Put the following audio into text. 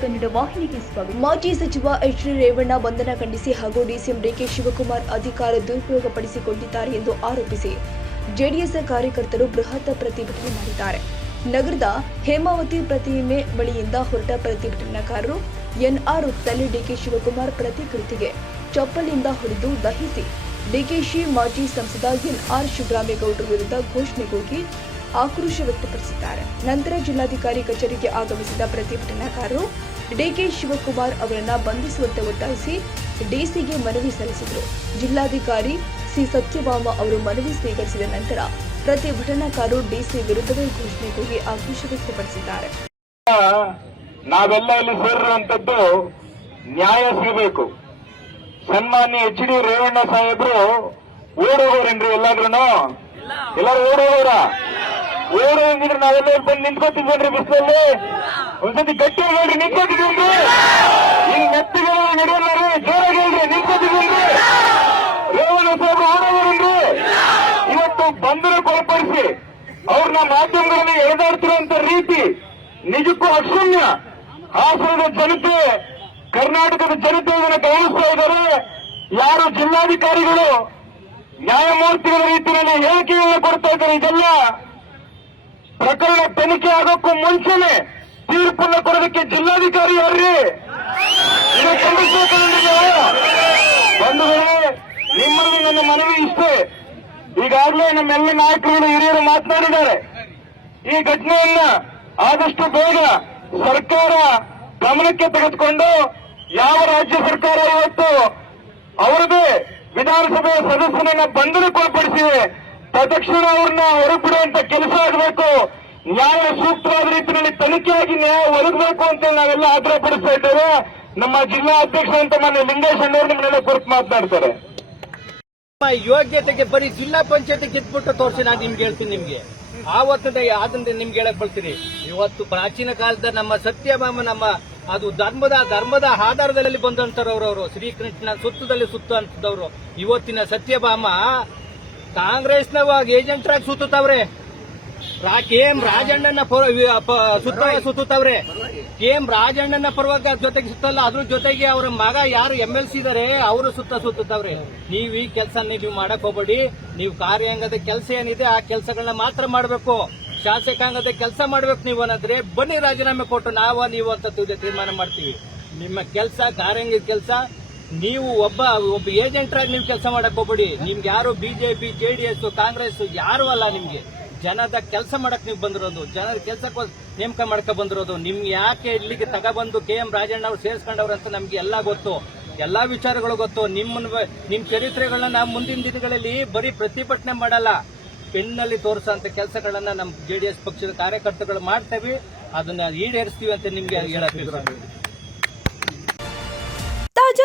ಕನ್ನಡ ವಾಹಿನಿಗೆ ಸ್ವಾಗತ. ಮಾಜಿ ಸಚಿವ ಎಚ್ ಡಿ ರೇವಣ್ಣ ಬಂಧನ ಖಂಡಿಸಿ ಹಾಗೂ ಡಿಸಿಎಂ ಡಿಕೆ ಶಿವಕುಮಾರ್ ಅಧಿಕಾರ ದುರುಪಯೋಗಪಡಿಸಿಕೊಂಡಿದ್ದಾರೆ ಎಂದು ಆರೋಪಿಸಿ ಜೆಡಿಎಸ್ ಕಾರ್ಯಕರ್ತರು ಬೃಹತ್ ಪ್ರತಿಭಟನೆ ಮಾಡಿದ್ದಾರೆ. ನಗರದ ಹೇಮಾವತಿ ಪ್ರತಿಮೆ ಬಳಿಯಿಂದ ಹೊರಟ ಪ್ರತಿಭಟನಾಕಾರರು ಎನ್ಆರ್ ವೃತ್ತದಲ್ಲಿ ಡಿಕೆ ಶಿವಕುಮಾರ್ ಪ್ರತಿಕೃತಿಗೆ ಚಪ್ಪಲಿಂದ ಹೊಡೆದು ದಹಿಸಿ. ಡಿಕೆಶಿ ಮಾಜಿ ಸಂಸದ ಎನ್ಆರ್ ಶಿವರಾಮೇಗೌಡರ ವಿರುದ್ಧ ಘೋಷಣೆ ಕೂಗಿ ಆಕ್ರೋಶ ವ್ಯಕ್ತಪಡಿಸಿದ್ದಾರೆ. ನಂತರ ಜಿಲ್ಲಾಧಿಕಾರಿ ಕಚೇರಿಗೆ ಆಗಮಿಸಿದ ಪ್ರತಿಭಟನಾಕಾರರು ಡಿಕೆ ಶಿವಕುಮಾರ್ ಅವರನ್ನ ಬಂಧಿಸುವಂತೆ ಒತ್ತಾಯಿಸಿ ಡಿಸಿಗೆ ಮನವಿ ಸಲ್ಲಿಸಿದರು. ಜಿಲ್ಲಾಧಿಕಾರಿ ಸಿ ಸತ್ಯಭಾಮ ಅವರು ಮನವಿ ಸ್ವೀಕರಿಸಿದ ನಂತರ ಪ್ರತಿಭಟನಾಕಾರರು ಡಿಸಿ ವಿರುದ್ಧವೇ ಘೋಷಣೆ ಕೂಗಿ ಆಕ್ರೋಶ ವ್ಯಕ್ತಪಡಿಸಿದ್ದಾರೆ. ನಾವೆಲ್ಲ ಇಲ್ಲಿ ಸೇರಿರುವಂತದ್ದು ನ್ಯಾಯ ಸಿಗಬೇಕು. ಸನ್ಮಾನ್ಯ ಎಚ್ ಡಿ ರೇವಣ್ಣ ಸಾಹೇಬ್ರು ಓಡೋಗೋರೇನ್ರಿ ಎಲ್ಲಾದ್ರೂ ಎಲ್ಲರೂ ಓಡೋಗೋರ? ಓಡೋಗಿದ್ರೆ ನಾವೆಲ್ಲ ಇಲ್ಲಿ ಬಂದು ನಿಂತ್ಕೋತಿದ್ವೇನ್ರಿ ಬಿಸಿಲಲ್ಲಿ? ಒಂದ್ಸತಿ ಗಟ್ಟಿ ಹೇಳ್ರಿ ನಿಂತ್ಕೊತಿದ್ವಿ ಈಗ ಮೆತ್ತಿಗೆ ನಡೆಯಲ್ಲ ರೀ. ಜೋರಾಗಿ ಹೇಳ್ರಿ ನಿಂತ್ಕೊತಿದ್ವಿ ರೇವಣ್ಣ ಸಾಹೇಬ್ರು ಓಡೋದ್ರಿ ಇವತ್ತು ಬಂಧನ ಕೊಳಪಡಿಸಿ ಅವ್ರನ್ನ ಮಾಧ್ಯಮಗಳಲ್ಲಿ ಎಳೆದಾಡ್ತಿರುವಂತ ರೀತಿ ನಿಜಕ್ಕೂ ಅಕ್ಷಮ್ಯ ಹಾಸನದ ಜನತೆ, ಕರ್ನಾಟಕದ ಜನತೆ ಇದನ್ನು ಗಮನಿಸ್ತಾ ಇದ್ದಾರೆ. ಯಾರು ಜಿಲ್ಲಾಧಿಕಾರಿಗಳು ನ್ಯಾಯಮೂರ್ತಿಗಳ ರೀತಿಯಲ್ಲಿ ಹೇಳಿಕೆಗಳನ್ನು ಕೊಡ್ತಾ ಇದ್ದಾರೆ, ಇದೆಲ್ಲ ಪ್ರಕರಣ ತನಿಖೆ ಆಗೋಕ್ಕೂ ಮುಂಚೆನೆ ತೀರ್ಪನ್ನು ಕೊಡೋದಕ್ಕೆ ಜಿಲ್ಲಾಧಿಕಾರಿ ಯಾರ್ರಿ? ಬಂಧುಗಳೇ, ನಿಮ್ಮಲ್ಲಿ ನನ್ನ ಮನವಿ ಇಷ್ಟೇ. ಈಗಾಗಲೇ ನಮ್ಮೆಲ್ಲ ನಾಯಕರುಗಳು ಹಿರಿಯರು ಮಾತನಾಡಿದ್ದಾರೆ. ಈ ಘಟನೆಯನ್ನ ಆದಷ್ಟು ಬೇಗ ಸರ್ಕಾರ ಗಮನಕ್ಕೆ ತೆಗೆದುಕೊಂಡು ಯಾವ ರಾಜ್ಯ ಸರ್ಕಾರ ಇವತ್ತು ಅವರದೇ ವಿಧಾನಸಭೆಯ ಸದಸ್ಯನನ್ನ ಬಂಧನಕ್ಕೊಳಪಡಿಸಿವೆ ತತ್ಕ್ಷಣ ಅವ್ರನ್ನ ಹೊರಬಿಡುವಂತ ಕೆಲಸ ಆಗಬೇಕು. ನ್ಯಾಯ ಸೂಕ್ತವಾದ ರೀತಿಯಲ್ಲಿ ತನಿಖೆಯಾಗಿ ನ್ಯಾಯ ಒದಗಬೇಕು ಅಂತ ನಾವೆಲ್ಲ ಆಗ್ರಹ ಪಡಿಸ್ತಾ ಇದ್ದೇವೆ. ನಮ್ಮ ಜಿಲ್ಲಾ ಅಧ್ಯಕ್ಷ ಅಂತ ಮಾನ್ಯ ಲಿಂಗೇಶ್ ಅಣ್ಣವ್ರು ನಿಮ್ಮನ್ನೆಲ್ಲ ಕುರಿತು ಮಾತನಾಡ್ತಾರೆ. ನಮ್ಮ ಯೋಗ್ಯತೆಗೆ ಬರೀ ಜಿಲ್ಲಾ ಪಂಚಾಯತ್ ಗೆದ್ಬಿಟ್ಟು ತೋರಿಸಿ ನಾನು ನಿಮ್ಗೆ ಹೇಳ್ತೀನಿ ನಿಮ್ಗೆ. ಆವತ್ತಿನ ಅದನ್ನ ನಿಮ್ಗೆ ಹೇಳಕ್ ಬರ್ತೀನಿ. ಇವತ್ತು ಪ್ರಾಚೀನ ಕಾಲದ ನಮ್ಮ ಸತ್ಯಭಾಮ ನಮ್ಮ ಅದು ಧರ್ಮದ ಧರ್ಮದ ಆಧಾರದಲ್ಲಿ ಬಂದಂತರವ್ರು ಅವರು. ಶ್ರೀಕೃಷ್ಣ ಸುತ್ತದಲ್ಲಿ ಸುತ್ತ ಅಂತದವರು ಇವತ್ತಿನ ಸತ್ಯಭಾಮ ಕಾಂಗ್ರೆಸ್ನವಾಗ ಏಜೆಂಟ್ರಾಗಿ ಸುತ್ತುತ್ತವ್ರೆ. ರಾ ಕೆ ಎಂ ರಾಜಣ್ಣನ ಸುತ್ತ ಸುತ್ತವ್ರೆ ಕೆ ಎಂ ರಾಜಣ್ಣನ ಪರವಾಗಿ ಜೊತೆಗೆ ಸುತ್ತಲ್ಲ, ಅದ್ರ ಜೊತೆಗೆ ಅವರ ಮಗ ಯಾರು ಎಂ ಎಲ್ ಸಿ ಇದಾರೆ ಅವರು ಸುತ್ತ ಸುತ್ತವ್ರೆ ನೀವು ಈ ಕೆಲಸ ನೀವು ಮಾಡಕ್ ಹೋಗ್ಬೇಡಿ. ನೀವು ಕಾರ್ಯಾಂಗದ ಕೆಲಸ ಏನಿದೆ, ಆ ಕೆಲಸಗಳನ್ನ ಮಾತ್ರ ಮಾಡಬೇಕು. ಶಾಸಕಾಂಗದ ಕೆಲಸ ಮಾಡ್ಬೇಕು ನೀವು ಅನ್ನೋದ್ರೆ, ಬನ್ನಿ ರಾಜೀನಾಮೆ ಕೊಟ್ಟು ನಾವ, ನೀವು ಅಂತ ತೀರ್ಮಾನ ಮಾಡ್ತೀವಿ. ನಿಮ್ಮ ಕೆಲಸ, ಕಾರ್ಯಾಂಗದ ಕೆಲಸ ನೀವು ಒಬ್ಬ ಒಬ್ಬ ಏಜೆಂಟ್ರಾಗಿ ನೀವು ಕೆಲಸ ಮಾಡಕ್ ಹೋಗ್ಬೇಡಿ. ನಿಮ್ಗೆ ಯಾರು ಬಿಜೆಪಿ ಜೆಡಿಎಸ್ ಕಾಂಗ್ರೆಸ್ ಯಾರು ಅಲ್ಲ ನಿಮ್ಗೆ. ಜನದ ಕೆಲಸ ಮಾಡಕ್ ನೀವು ಬಂದಿರೋದು ಜನರ ಕೆಲಸಕ್ಕೆ ನೇಮಕ ಮಾಡ್ಕೊ ಬಂದಿರೋದು. ನಿಮ್ಗೆ ಯಾಕೆ ಇಲ್ಲಿಗೆ ತಗೊಬಂದು ಕೆ ಎಂ ರಾಜಣ್ಣ ಅವ್ರು ಸೇರಿಸ್ಕೊಂಡವ್ರು ಅಂತ ನಮ್ಗೆ ಎಲ್ಲ ಗೊತ್ತು. ಎಲ್ಲಾ ವಿಚಾರಗಳು ಗೊತ್ತು. ನಿಮ್ಮ ನಿಮ್ ಚರಿತ್ರೆಗಳನ್ನ ನಾವು ಮುಂದಿನ ದಿನಗಳಲ್ಲಿ ಬರೀ ಪ್ರತಿಭಟನೆ ಮಾಡಲ್ಲ. ಪೆನ್ನಲ್ಲಿ ತೋರಿಸೋಂತ ಕೆಲಸಗಳನ್ನ ನಮ್ಮ ಜೆಡಿಎಸ್ ಪಕ್ಷದ ಕಾರ್ಯಕರ್ತಗಳು ಮಾಡ್ತೇವೆ. ಅದನ್ನ ಈಡೇರಿಸ್ತೀವಿ ಅಂತ ನಿಮ್ಗೆ ಹೇಳಕ್ಕೆ